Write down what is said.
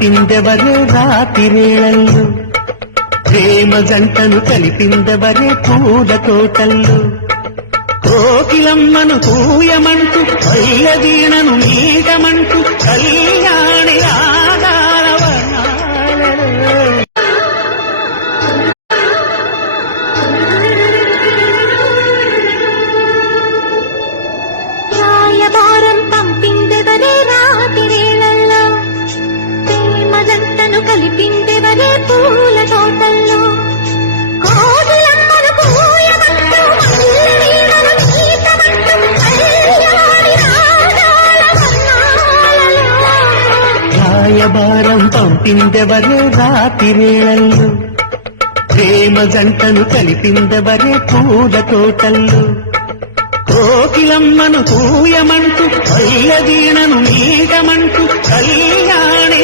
పంపిందెవరే రాతిరేళల్లో, ప్రేమ జంటను కలిపిందెవరే పూల తోటల్లో. కోకిలమ్మను పూయమంటూ పల్లెదీనను నీటమంటూ కళ్యాణి రాగాల వర్ణాలలో. రాయబారం పంపిందెవరే రాతిరేళల్లో, ప్రేమ జంటను కలిపిందెవరే పూల తోటల్లో. కోకిలమ్మను పూయమంటూ పల్లెదీనను నీటమంటూ కళ్యాణి రాగాల వర్ణాలలో. రాయబారం పంపిందెవరే రాతిరేళల్లో, ప్రేమ జంటను కలిపిందెవరే పూల తోటల్లో. కోకిలమ్మను పూయమంటూ పల్లెదీనను నీటమంటూ కళ్యాణి